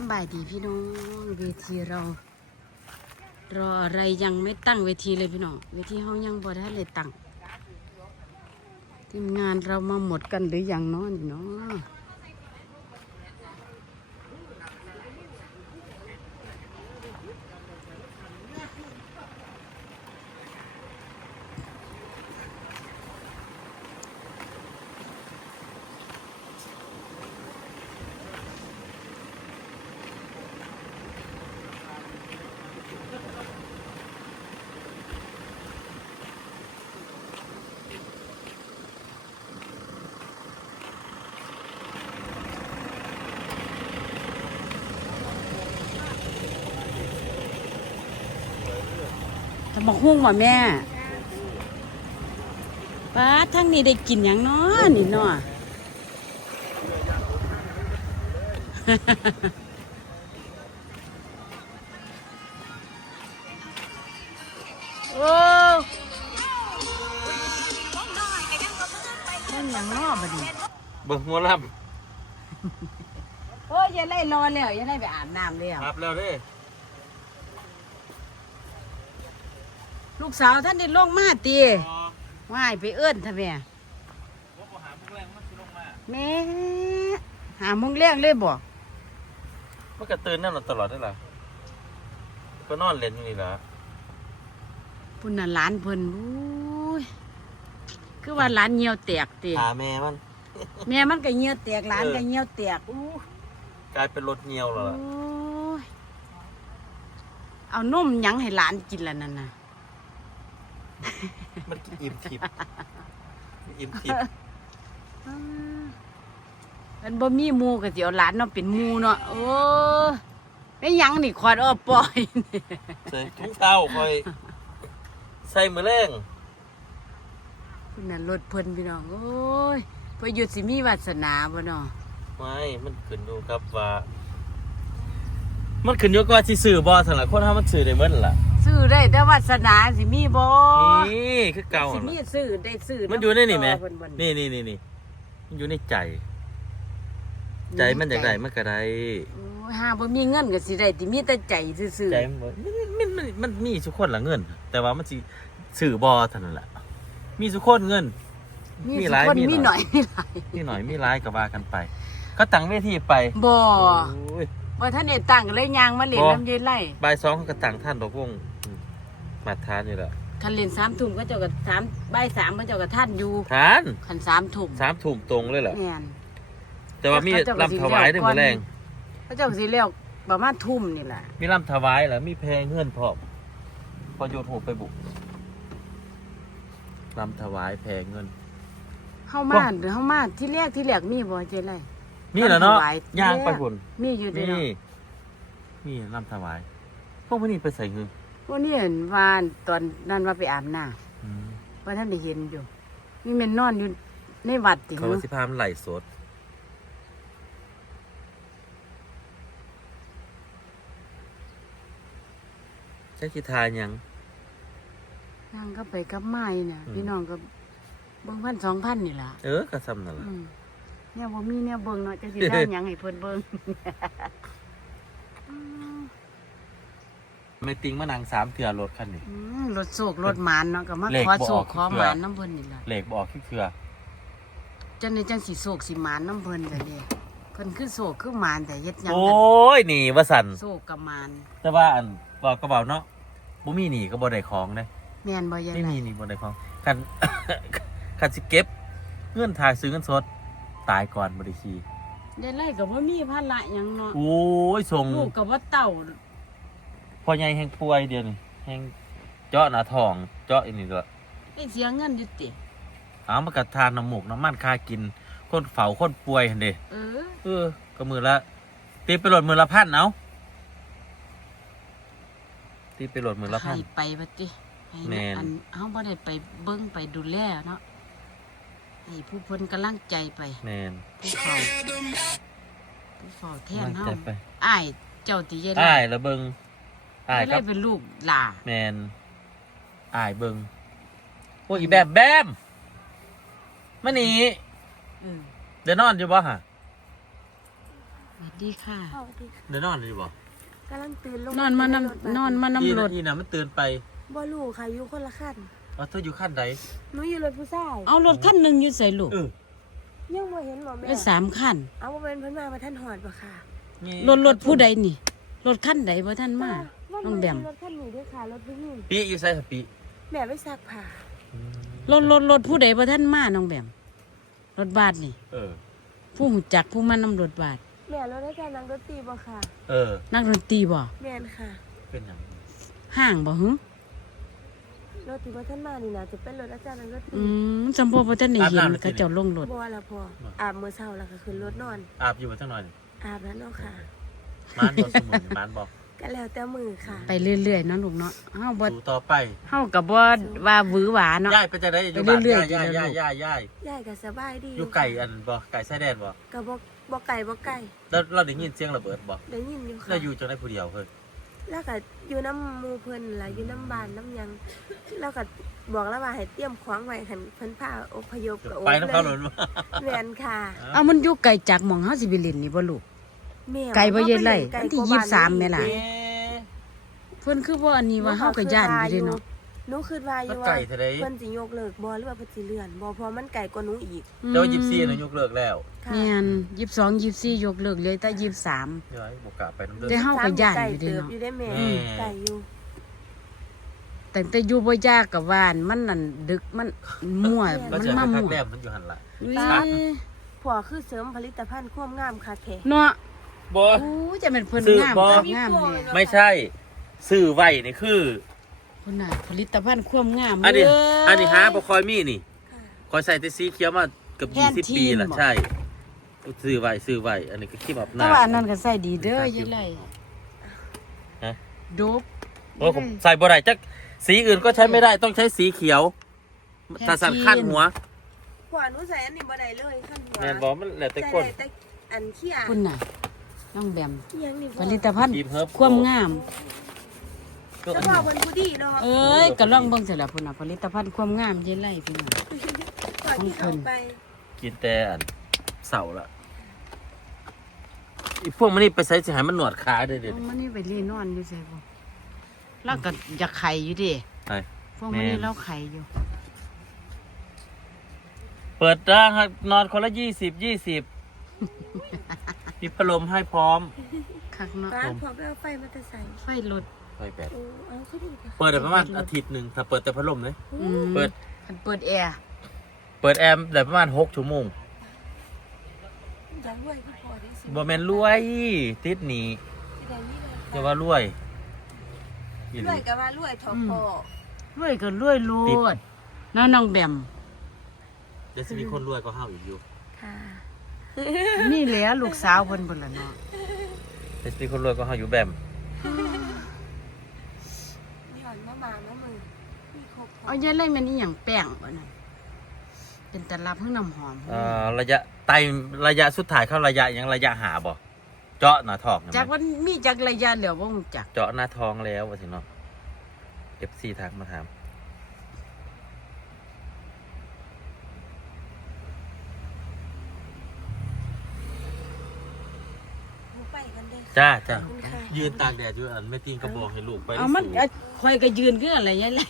สบายดีพี่น้องเวทีเรา รออะไรยังไม่ตั้งเวทีเลยพี่น้องเวทีห้องยังบอได้เลยตั้งทีมงานเรามาหมดกันหรือยังเนาะนี่เนาะ มาหุ้งว่ะแม่ป้าทั้งนี้ได้กินหยังเนาะนี่เนาะโอ้ท่นหยังนาะบัดนี้เบิ่งหัวลโอ้ยย่าไล่รอแล้วย่าไล่ไปอาบน้ำแล้วำครับแล้วเด้ ลูกสาวท่านได้ลงมาตีว่ายไปเอื้อนทำไมแม่หาโมงแรงเลยบ่มันก็ตื่นนั่นตลอดได้ล่ะก็นอนเล่นอยู่นี่ล่ะพุ่นน่ะหลานเพิ่นอุ้ยคือว่าหลานเหี่ยวแตกตีหาแม่มัน แม่มันก็เหี่ยวแตกหลานก็เหี่ยวแตกอู้กลายเป็นรถเงียวแล้วโอ้ล่ะยเอานมหยังให้หลานกินแล้วนั่นน่ะ มันกินอิ่มทิพย์อิ่มทิพย์อ้ามันบ่มีหมูก็สิเอาหลานเนาะเป็นหมูเนาะโอ้ยไม่หยังนี่ขวดอ้อปล่อยนี่ใส่ถุงเท้าคอย ใส่มือแรงคุณน่ะรถเพิ่นพี่น้องโอ้ยพอหยุดสิมีวาสนาบ่เนาะไม่มันขึ้นอยู่กับว่า มันขึ้นอยู่กับว่าสิซื้อบ่ซั่นล่ะคนเฮามันซื้อได้เบิดนั่นล่ะซื้อได้แต่วาสนาสิมีบ่นี่คือเก่าสิหั่นมีล่ะซื้อได้ซื้อมันอยู่ในนี่แหมเพิ่บ่นี่นี่นี่นี่มันอยู่ในใจ ใจมันอยากได้มันก็ได้โอ้ยหาบ่มีเงินก็สิได้ติมีแต่ใจซื่อๆใจมันบ่มันมันมันมันมีทุกคนละเงิน แต่ว่ามันสิสื่อบอเท่านั้นแหละมีทุกคนเงินมีมีหลายคนมีมีหหน่น่ออย ยมีหลายนี่หน่อยมีร้ายก็ว่ากันไป ก็ตั้งเวทีไปบ่ โอ้ย บ่ท่านได้ตั้งเลยยางมาเล่นบ่น้ำยายไล่บ่ายสองเขาก็ตั้งท่านดอกวงอืมมาทานนี่แหละคันเล่น3ทุ่มก็เจ้าก็3บ่าย3ก็เจ้าก็ท่านอยู่ทานคัน3ทุ่มสามถุงตรงเลยแหละแม่นแต่ว่ามีเขาเจ้าก็สิลำถวายด้วยเรียกก่อนมือแรงก็เจ้าก็สิเลี้ยวประมาณทุ่มนี่แหละมีลำถวายแล้วมีเพลงเงื่อนพร้อมพอโยนหูไปบุกลำถวายแพงเงินเฮามาเฮามาที่แรกที่แรกมีบ่เจ๊ไล่ มีแล้วเนาะลำถวายย่างไปบุญมีอยู่เด้มีอเนาะมีลำถวาย พวกพวกนี้ไปใส่เงินวันนี้เห็นว่าตอนนั้นว่าไปอาบน้ำว่าท่านได้เห็นอยู่ มีแม่นนอนอยู่ในวัดติเขาว่าสิพามันไหลสดใช้คิทานยังนั่งก็ไปกับไม้น่ะอืมพี่น้องก็เบิ่งพันสองพันนี่ล่ะเออกระซำนั่นแหละอืม เนี่ยบ่มีเนี่ยเบิ่งเนาะจะสิได้หยังให้เพิ่นเบิ่งไม่ติงมานังสามเถื่อรถคันนี้ อืมรถโศกรถหมานเนาะก็มาเลขขอบ่โศอกกขอเทื่อหมานน้ำเพิ่นนี่ล่ะเหล็กบอกขี้เถื่อจังได๋จังสิโศกสิหมานน้ำเพิ่นก็นี่เพิ่นคือโศกคือหมานแต่เฮ็ดหยังโอ้กันยหนีว่าสันโศกกับหมานแต่ว่าอันบอกกระเป๋าเนาะบ่มีหนีก็บ่ได้ของเด้แม่นบ่ยายไม่ไล่มีหนีบ่ได้ของคัน คันสิเก็บเงื่อนทายซื้อเงินสด ตายก่อนบ่ได้ขี่ยายไล่ก็บ่มีภาระหยังเนาะโอ้ยส่งลูกก็บ่เต้าพ่อใหญ่แห่งป่วยเดียวนี่แห่งเจาะหน้าท้อง เจาะอีนี่ด้วยได้เสียเงินอยู่ติเอามากระทานน้ำหมูกน้ำมันค่ากิน คนเฝ้าคนป่วยหั่นเด้เออเออก็มือละตีไปโหลดมือละพันเอาตีไปโหลดมือละพัให้น ไปบัดติให้แม่น อันเฮาบ่ได้ไปเบิ่งไปดูแลเนาะ ให้ผู้เพิ่นกำลังใจไป แมนผู้เฝ้าผู้เฝ้าแทนเฮาจัดไปอ้ายเจ้าติยายไล่อ้ายละเบิงอ้ายยายคไล่รับเป็นลูกหลาแมนอ้ายเบิงโอ้ยอีแบบแบมมานี่เออเดี๋ยวนอนอยู่บ่ฮะสวัสดีค่ะ สวัสดีค่ะเดี๋ยวนอนเลยบ่กำลังตื่นลงนอนมานำนอนมาอีนำรน่ะถอีน่ะมันตื่นไปบ่รู้ค่ะอยู่คนละขั้น เอาเธออยู่ขั้นใดหนูอยู่รถผู้ชายเอารถคันหนึ่งอยู่ใส่ลูกเออยังบ่เห็นหมอแม่เอ้ยสามคันเอาบ่เป็นเพิ่นมาว่าท่านหอดบ่ค่ะแม่รถรถผู้ใดนี่รถคันใดบ่ท่านมา ว่าน้องแบม รถคันนี้ด้วยค่ะรถผู้หญิงปีอยู่ใส่สปีแม่ไปซักผ้ารถรถรถผู้ใดบ่ท่านมาน้องแบมรถบาทนี่ เออ ผู้หูจักผู้มานำรถบาทแม่รถได้การนั่งรถตีบ่ค่ะ เออ นักดนตรีบ่แม่นค่ะ เป็นหยังห้างบ่หึ รถที่บ่ท่านมานี่น่ะจะเป็นรถอาจารย์นั่งรถตีอืมจำพอบ่ท่านได้เห็นเขาเจ้าลงรถบ่ละพออาบมื้อเช้าแล้วก็ขึ้นรถนอน อาบอยู่มาจังหน่อยนี่อาบแล้วเนาะค่ะมานบ่สมุนมานบ่ก็แล้วแต่มือค่ะไปเรื่อยๆเนาะลูกเนาะเฮาบ่ดูต่อไปเฮาก็บ่ว่าหวือหวาเนาะย่ายไปจะได้อยู่ไปบ้านเรื่อยๆย่ายทีละย่ายลูกย่ายย่ายยายก็สบายดีอยู่ไก่อันบ่ไก่ไส้แดนบ่ก็บ่บ่ไกลบ่ไกลแล้วเราได้ยินเสียงระเบิดบ่ได้ยินอยู่ค่ะเราอยู่จังได้ผู้เดียวเฮ้ย แล้วก็อยู่น้ำหมูเพิ่นล่ะอยู่น้ำบานน้ำหยังแล้วก็บอกแล้วว่าให้เตรียมของไว้หันเพิ่นพาอพยพกับโอ๊ไปน้ำเขาหล่นเลยมาแม่นค่ะเอามันอยู่ไกลจากหม่องเฮาสิไปเล่นนี่บ่ลูกแม่ไกลบ่เย็นไร่ไกลวันที่กว่ยี่สิบสามแม่ล่ะเอ๊ะเพิ่นคือบ่อันนี้ว่าเฮาก็ย่านอยู่เด้เนาะ หนูคิดว่าอมันยู่ไก่ว่าเท่าใด เพิ่นสิยกเลิกบ่หรือว่าเพิ่นสิเลื่อนบ่เพราะมันไกลกว่าหนูอีกเจ้ายิบซี่น่ะยกเลิกแล้วค่ะแม่น22 24ยกเลิกเลยแต่23เดี๋ยวให้บ่กล้าไปน้ำเด้อแต่เฮาก็ย่านอยู่ไกลเด้เติบเนาะอยู่ได้แม่อืม ไกลอยู่แต่แต่อยู่บ่ยากกับว่านมันนั่นดึกมันมั่วก็มันจะมาไปคักมั่วแต้มมันอยู่หั่นล่ะอุ้ยผัวคือเสริมผลิตภัณฑ์ความงามค่ะแท้เนาะบ่อู้จะเป็นเพิ่นซื้องามบ่คักงามแท้ไม่ใช่ ซื้อไว้นี่คือ พุ่นน่ะผลิตภัณฑ์ความงามอันนี้เยอันนี้หาบ่คอยมีนี่ค่ะคอยใส่แต่สีเขียวมาเกือบแทน20ทีปีมละบ่ใช่ซื้อไว้ซื้อไว้อันนี้ก็ครีมอาบแต่น้ำว่าอันนั้นก็ใส่ดีเด้อยายไล่ฮะโดบโอ้ผมใส่บ่ได้จักสีอื่นก็ใช้ไม่ได้ต้องใช้สีเขียวแทนถ้าสั่นขั้นหัวผัวหนูใส่อันนี้บ่ได้เลยขั้นหัวแม่นบ่มันแล้วแต่ใส่คนได้แต่อันเขี้ยพุ่นน่ะน้องแบมอิหยังนี่ผพ่อลิตภัณฑ์ครีมเฮิร์บความงาม ก็จะอันบนี้เพิ่นผู้ดีเนาะเอ้ยก็ลองเบิ่งเสร็จแล้วพุ่นน่ะผลิตภัณฑ์ความงามยายไล่พี่น้องก่อนที่เขาไปกินแต่อันเสาละอีพวกมันนี่ไปใส่สิให้มันหนวดขาเด้อเด้อเอามันนี่ไปเรียนนอนอยู่ไสบ่เราก็อยากไข่อยู่ดิไอ้พวกมันนี่แม่น เราไข่อยู่เปิดร่างครับนอนคนละยี่สิบยี่สิบมีพัดลมให้พร้อมคักเนาะบ้านพอไปเอาไฟมาแต่ใส่ไฟรถ ไฟแปดโอ้เอาเขาดีค่ะเปิดได้ประมาณอาทิตย์หนึ่งถ้าเปิดแต่พัดลมเลย อืมเปิด คันเปิดแอร์เปิดแอร์ได้ประมาณหกชั่วโมงอยากรวยพี่พอได้สิบ่แม่นรวยติดหนีแดงนี่เลยจะว่ารวยอีรหวลี ยกับว่ารวยทอพอรวยก็รวยโลติด ดน้าน้องแบมเดี๋ยวจะมีคนรวยก็ห้าวอีกอยู่ค่ะนี่แหละลูกสาวเพิ่นเพิ่นล่ะเนาะเดี๋ยวจะมีคนรวยก็ห้าวอยู่แบม นี่หอนมามามามือมีครบ เอายายไล่แม่นอีหยังแป้งบ่นั่นเป็นตลับเพิ่งน้ำหอมเอ่อระยะไตระยะสุดท้ายเข้าระยะยังระยะหาบ่เจาะหน้าท้องนะจากแม่วันมีจักระยะเหลียวบ่ฮู้จักเจาะหน้าท้องแล้วว่าสิเนาะ FC ทักมาถาม หนูไปกันเด้อจ้าจ้าขอบคุณค่ะ ยืนตากแดดอยู่อันไม่ตีนกระบอกให้ลูกไปเอามันสู่เอาคอยก็ยืนคืออะไรยายไล่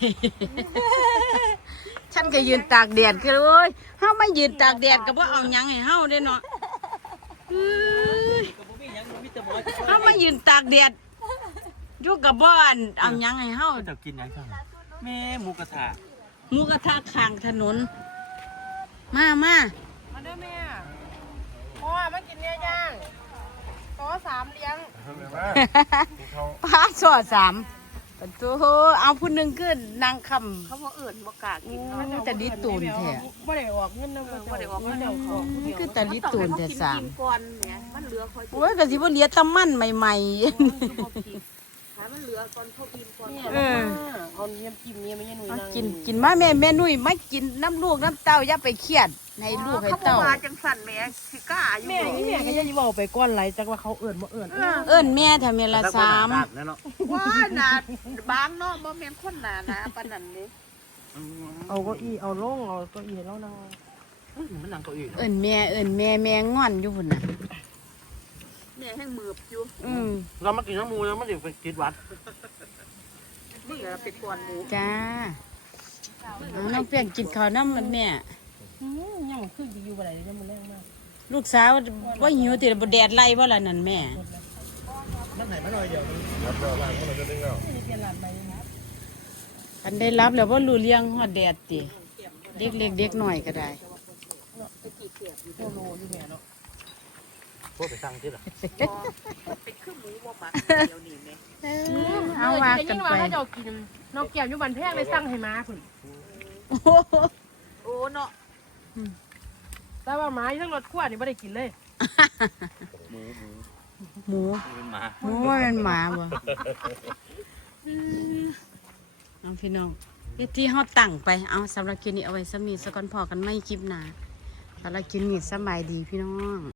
ฉันก็ยืนตากแดดคือโอ้ยเฮามายืนตากแดดก็บ่เอาหยังให้เฮาเด้เนาะเอ้ยเฮามายืนตากแดดอยู่กับบ้านเอาหยังให้เฮาจะกินยังช่างแม่หมูกระทะหมูกระทะข้างถนน มามามาด้วยแม่พ่อมากินเนื้อย่างขอ สามเลี้ยงพาสอดสามปะโตูเอาผู้หนึ่งคือนางคเขาบอกเอิ่นบอกกล้าำกินโอ้แต่ดิตูนแท้บ่ได้ออกเงินนำบ่ได้ออกมาเดี๋ยวขอนี่คือแต่ดิตูนแท้สามกินก่อนเนี่ยมันเหลือคอยโอ้ยก็สิบ่เหลียตำมันใหม่หามันเหลือก่อนเขากินก่อนๆเออเอาเยี่ยมจิ้มเนี่ยไม่ใช่หนุ่ยเอานางกินกินมาแม่แม่นุ่ยมากินน้ำลูกน้ำเต้าอย่าไปเครียด ให้ลูกให้เขาบอกเต้าว่าจังสั่นแม่สิกล้าอยู่แม่นี่แม่ก็ยังบอกไปก้อนไหลจักว่าเขาเอิ่นบ่เอิ่นเอิ้นแม่ถ้าแม่ละสามนั่นเนาะว่าหนาบางเนาะบ่แม่นคนหนาหนาปานนั้นนี่เอาเก็อีเอาลงเอาเก็อีแล้วนางมันนั่งเก้าอี้เอิ้นแม่เอิ้นแม่แม่งอนอยู่พุ่นน่ะ แม่ม่แห้งมือบอยู่อืมเรามากินน้ำมูยังไม่ได้ไปกินวัดมึงอะเป็นก่อนหมูจ้าเอาน้องเปลี่ยนกินข้าวน้ำมันแม่ อืมยังขึ้นอยู่บ่ได้เลยยังมันแรงมากลูกสาวว่าหิวติบ่แดดไล่บ่ล่ะนั่นแม่ มันไหนมาหน่อยเดียวอันได้รับแล้วว่ารู้เลี้ยงฮอดแดดติเด็กเล็กเด็กหน่อยก็ได้โคโลอยู่แม่เนาะพวกไปสั่งที่หรอเป็นเครื่องหมูบ่ปักเดี๋ยวนี้แม่เอาว่าแต่กัยิ่นงไป ว่าถ้าเจ้ากินนกแก้วอยู่บ้านแพงเลยสั่งให้มาพุ่นโอ้โหโอ้เนาะ แต่ว่าหมาอยู่ทั้งรถขั้วนี่ไม่ได้กินเลย หมูเป็นหมาหมูว่าเป็นหมาบ่เอาพี่น้องเฮ็ดที่เฮาตั้งไปเอาสำหรับคลิปนี้เอาไว้สมีสก่อนพอกันไม่คลิปหน้าสำหรับคลิปนี้สำบายดีพี่น้อง